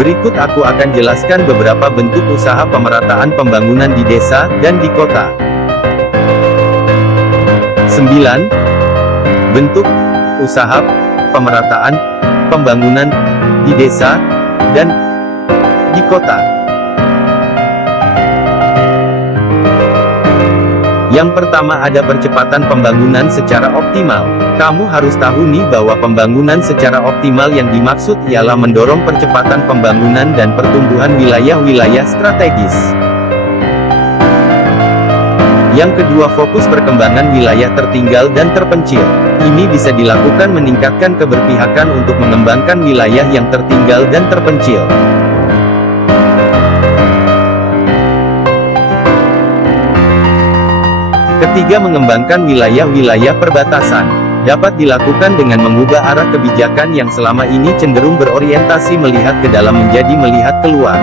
Berikut aku akan jelaskan beberapa bentuk usaha pemerataan pembangunan di desa dan di kota. 9. Bentuk usaha pemerataan pembangunan di desa dan di kota. Yang pertama ada percepatan pembangunan secara optimal. Kamu harus tahu nih bahwa pembangunan secara optimal yang dimaksud ialah mendorong percepatan pembangunan dan pertumbuhan wilayah-wilayah strategis. Yang kedua, fokus perkembangan wilayah tertinggal dan terpencil. Ini bisa dilakukan meningkatkan keberpihakan untuk mengembangkan wilayah yang tertinggal dan terpencil. Ketiga, mengembangkan wilayah-wilayah perbatasan. Dapat dilakukan dengan mengubah arah kebijakan yang selama ini cenderung berorientasi melihat ke dalam menjadi melihat keluar.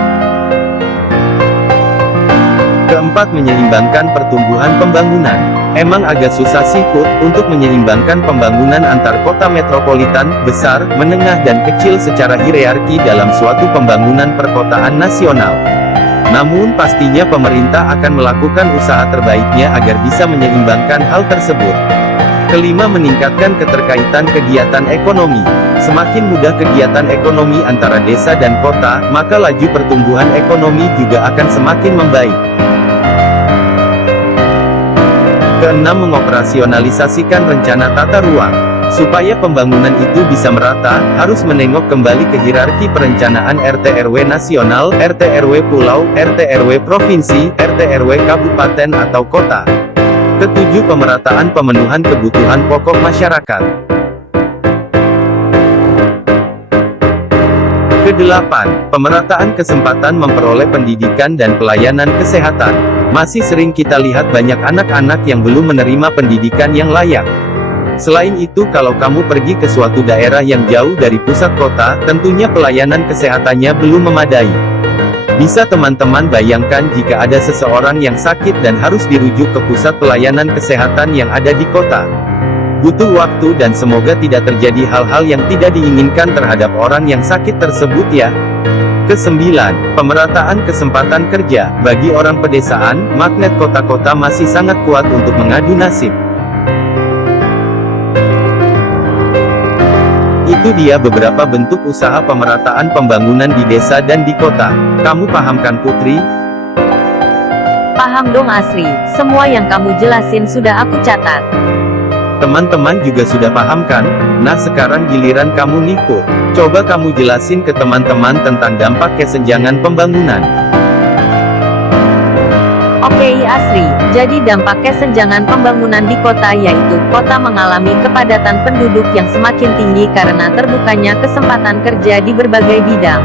Keempat, menyeimbangkan pertumbuhan pembangunan. Emang agak susah sih Put, untuk menyeimbangkan pembangunan antar kota metropolitan, besar, menengah dan kecil secara hierarki dalam suatu pembangunan perkotaan nasional. Namun pastinya pemerintah akan melakukan usaha terbaiknya agar bisa menyeimbangkan hal tersebut. Kelima, meningkatkan keterkaitan kegiatan ekonomi. Semakin mudah kegiatan ekonomi antara desa dan kota, maka laju pertumbuhan ekonomi juga akan semakin membaik. Keenam, mengoperasionalisasikan rencana tata ruang. Supaya pembangunan itu bisa merata, harus menengok kembali ke hierarki perencanaan RT/RW nasional, RT/RW pulau, RT/RW provinsi, RT/RW kabupaten atau kota. Ketujuh, pemerataan pemenuhan kebutuhan pokok masyarakat. Kedelapan, pemerataan kesempatan memperoleh pendidikan dan pelayanan kesehatan. Masih sering kita lihat banyak anak-anak yang belum menerima pendidikan yang layak. Selain itu, kalau kamu pergi ke suatu daerah yang jauh dari pusat kota, tentunya pelayanan kesehatannya belum memadai. Bisa teman-teman bayangkan jika ada seseorang yang sakit dan harus dirujuk ke pusat pelayanan kesehatan yang ada di kota. Butuh waktu dan semoga tidak terjadi hal-hal yang tidak diinginkan terhadap orang yang sakit tersebut ya. Kesembilan, pemerataan kesempatan kerja. Bagi orang pedesaan, magnet kota-kota masih sangat kuat untuk mengadu nasib. Itu dia beberapa bentuk usaha pemerataan pembangunan di desa dan di kota. Kamu paham kan Putri? Paham dong Asri, semua yang kamu jelasin sudah aku catat. Teman-teman juga sudah paham kan? Nah sekarang giliran kamu nih Put. Coba kamu jelasin ke teman-teman tentang dampak kesenjangan pembangunan. Oke Asri, jadi dampak kesenjangan pembangunan di kota yaitu, kota mengalami kepadatan penduduk yang semakin tinggi karena terbukanya kesempatan kerja di berbagai bidang.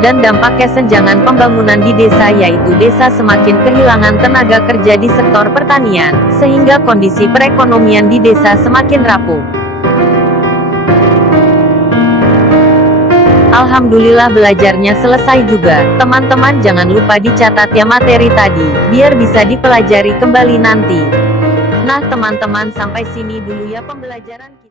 Dan dampak kesenjangan pembangunan di desa yaitu desa semakin kehilangan tenaga kerja di sektor pertanian, sehingga kondisi perekonomian di desa semakin rapuh. Alhamdulillah belajarnya selesai juga. Teman-teman jangan lupa dicatat ya materi tadi, biar bisa dipelajari kembali nanti. Nah teman-teman sampai sini dulu ya pembelajaran.